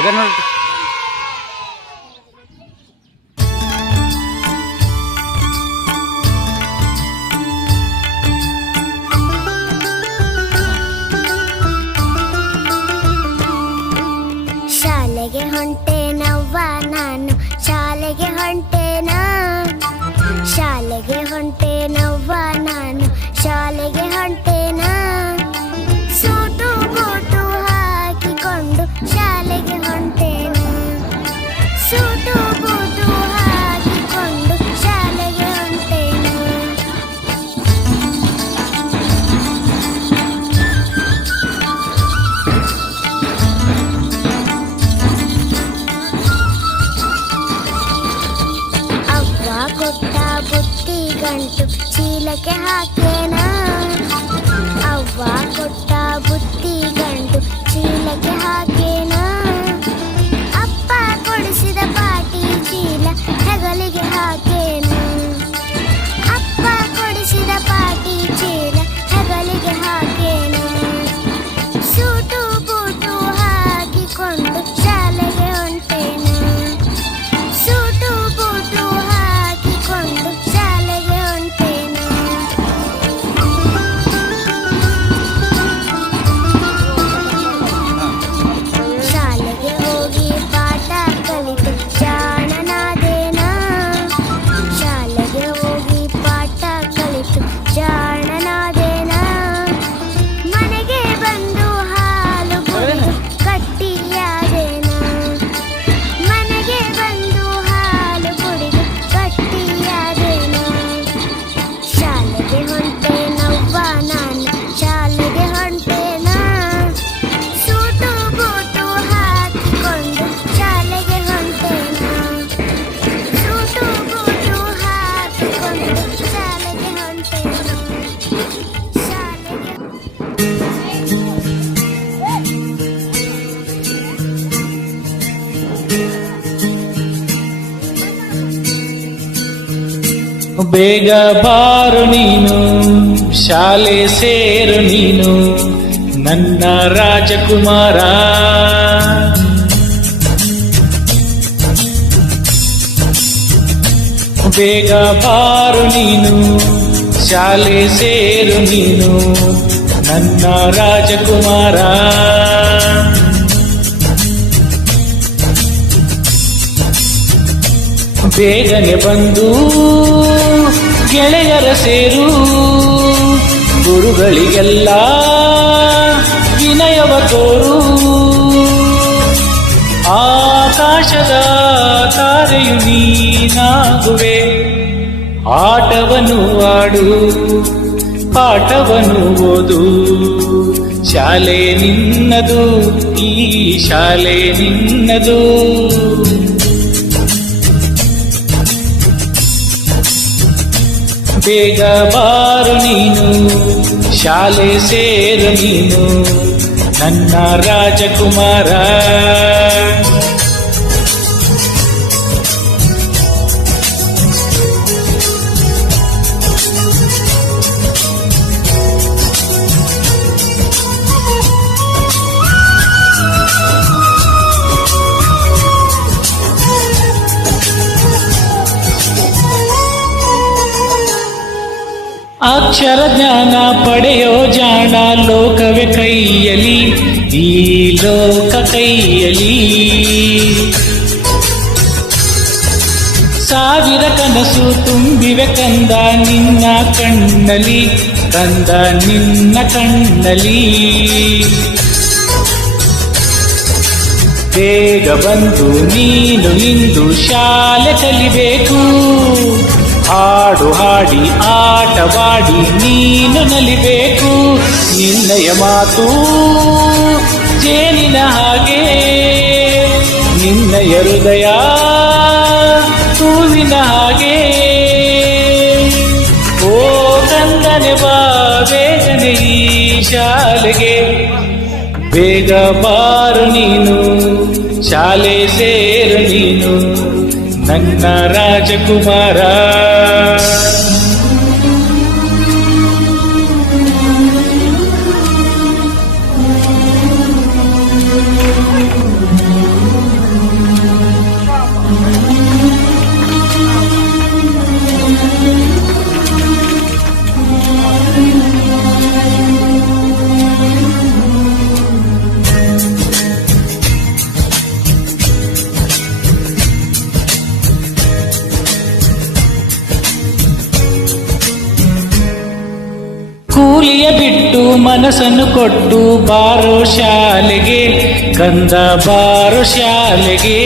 ಇದೆ ನೋಡಿ. ಶಾಲೆಗೆ ಹೊಂಟೇನವ್ವ ನಾನು, ಶಾಲೆಗೆ ಹೊಂಟೇನಾ, ಶಾಲೆಗೆ ಹೊಂಟೇನವ್ವ ನಾನು, ಶಾಲೆಗೆ ಹೊಂಟೇನಾ. ಸೂಟು ಬೂಟು ಹಾಕಿಕೊಂಡು ಶಾಲೆಗೆ ಹೊಂಟೇನಾ, ಸೂಟು ಬೂಟು ಹಾಕಿಕೊಂಡು ಶಾಲೆಗೆ ಹೊಂಟೇನಾ. ಅವ್ವ ಕೊಟ್ಟ ಬುತ್ತಿ ಗಂಟು ಚೀಲಕ್ಕೆ ಹಾಕೇನಾ, ಅವ್ವ ಕೊಟ್ಟ ಬುತ್ತಿ ಗಂಟು ಚೀಲಕ್ಕೆ ಹಾಕೇನಾ. ಅಪ್ಪ ಕೊಡಿಸಿದ ಪಾಟಿ ಚೀಲ ಹೆಗಲಿಗೆ ಹಾಕೇನಾ, ಅಪ್ಪ ಕೊಡಿಸಿದ ಪಾಟಿ ಚೀಲ ಹೆಗಲಿಗೆ ಹಾಕೇನಾ. ಸೂಟು ಬೂಟು ಹಾಕಿಕೊಂಡು ಶಾಲೆಗೆ ಹೊಂಟೇನಾ, ಸೂಟು ಬೂಟು ಹಾಕಿಕೊಂಡು ಶಾಲೆಗೆ ಹೊಂಟೇನಾ. ಶಾಲೆಗೆ ಹೋಗಿ ಪಾಠ ಕಲಿತು ಜಾಣನಾದೇನಾ, ಶಾಲೆಗೆ ಹೋಗಿ ಪಾಠ ಕಲಿತು ಜಾಣನಾದೇನಾ. ಮನೆಗೆ ಬಂದು ಹಾಲು ಕುಡಿದು ಗಟ್ಟಿಯಾದೇನಾ, ಮನೆಗೆ ಬಂದು ಹಾಲು ಕುಡಿದು ಗಟ್ಟಿಯಾದೇನಾ. ಶಾಲೆಗೆ ಹೊಂಟೇನವ್ವ ನಾನು, ಶಾಲೆಗೆ ಹೊಂಟೇನಾ. ಸೂಟು ಬೂಟು ಹಾಕಿಕೊಂಡು ಶಾಲೆಗೆ ಹೊಂಟೇನಾ, ಸೂಟು ಬೂಟು ಹಾಕಿಕೊಂಡು ಶಾಲೆಗೆ ಹೊಂಟೇನಾ. ಶಾಲೆಗೆ ಬೇಗ ಬಾರು ನೀನು, ಶಾಲೆ ಸೇರು ನೀನು ನನ್ನ ರಾಜಕುಮಾರ. ಬೇಗ ಬಾರು ನೀನು, ಶಾಲೆ ಸೇರು ನೀನು ನನ್ನ ರಾಜಕುಮಾರ. ಬೇಗನೆ ಬಂದು ಗೆಳೆಯರ ಸೇರು, ಗುರುಗಳಿಗೆಲ್ಲ ವಿನಯವ ತೋರು. ಆಕಾಶದ ತಾರೆಯು ನೀನಾಗುವೆ, ಆಟವನ್ನು ಆಡು ಪಾಠವನ್ನು ಓದು. ಶಾಲೆ ನಿನ್ನದು, ಈ ಶಾಲೆ ನಿನ್ನದು. ಬೇಗ ಬಾರು ನೀನು, ಶಾಲೆ ಸೇರು ನೀನು ನನ್ನ ರಾಜಕುಮಾರ. ಅಕ್ಷರ ಜ್ಞಾನ ಪಡೆಯೋ ಜಾಣ, ಲೋಕವೇ ಕೈಯಲಿ, ಈ ಲೋಕ ಕೈಯಲಿ. ಸಾವಿರ ಕನಸು ತುಂಬಿವೆ ಕಂದ ನಿನ್ನ ಕಣ್ಣಲಿ, ಕಂದ ನಿನ್ನ ಕಣ್ಣಲಿ. ಬೇಗ ಬಂದು ನೀನು ಇಂದು ಶಾಲೆ ಕಲಿಬೇಕು, ಹಾಡು ಹಾಡಿ ಆಟವಾಡಿ ನೀನು ನಲಿಬೇಕು. ನಿನ್ನಯ ಮಾತು ಜೇನಿನ ಹಾಗೆ, ನಿನ್ನಯ ಹೃದಯ ಹೂವಿನ ಹಾಗೆ. ಓ ಕಂದನೆ ಬಾ ಬೇಗನೆ ಈ ಶಾಲೆಗೆ, ಬೇಗ ಬಾರು ನೀನು, ಶಾಲೆ ಸೇರು ನೀನು ನನ್ನ ರಾಜಕುಮಾರ. ಕೂಲಿಯ ಬಿಟ್ಟು ಮನಸ್ಸನ್ನು ಕೊಟ್ಟು ಬಾರೋ ಶಾಲೆಗೆ ಕಂದ ಬಾರೋ ಶಾಲೆಗೆ